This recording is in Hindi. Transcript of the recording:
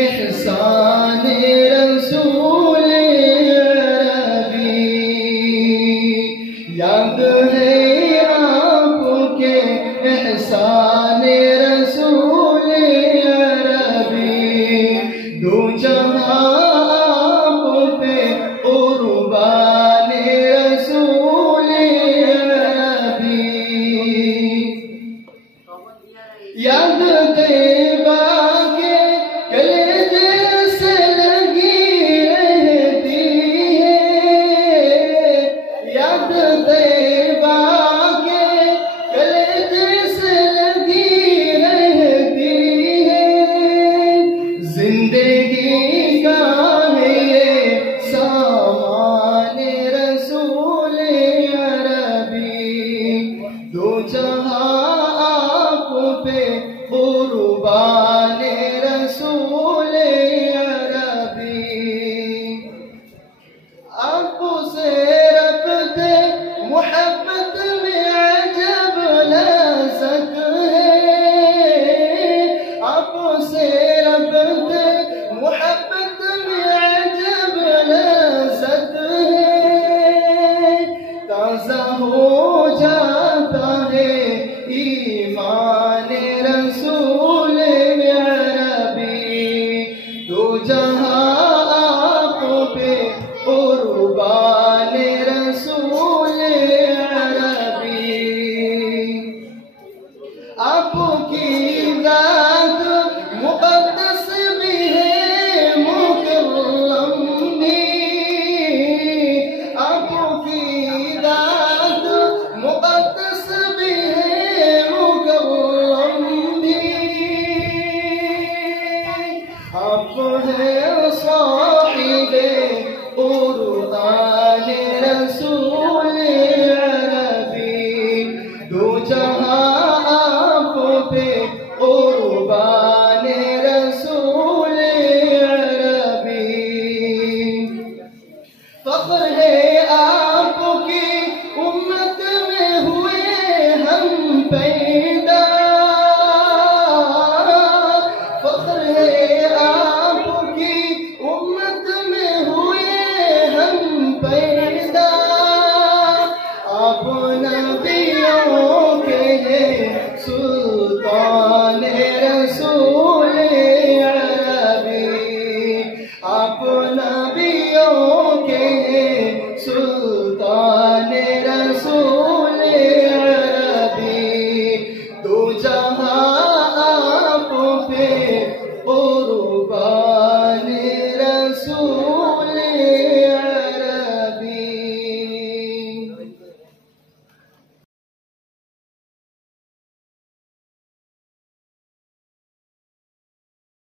एहसान रसूल अरबी। याद है आपके एहसान रसूल अरबी। दो जहां आप पे कुर्बान रसूल अरबी। याद तैबा के कलेजे से लगी रहती है। याद तैबा के कलेजे से लगी रहती है। जिंदगी का है ये सामान रसूल अरबी। दो जहां आप पे कुर्बान रसूल अरबी। आपसे रब्ते मोहब्बत में अजब लज़्ज़त है। आपसे रब्ते मोहब्बत में अजब लज़्ज़त है। ताज़ा हो जाता है ईमान रसूल अरबी। दो जहां आप पे कुर्बान रसूल अरबी। आपकी ज़ात मुक़द्दस भी है मुकर्रम भी। आपकी ज़ात मुक़द्दस भी है मुकर्रम भी। आप हैं साहिबे कुर्बान रसूल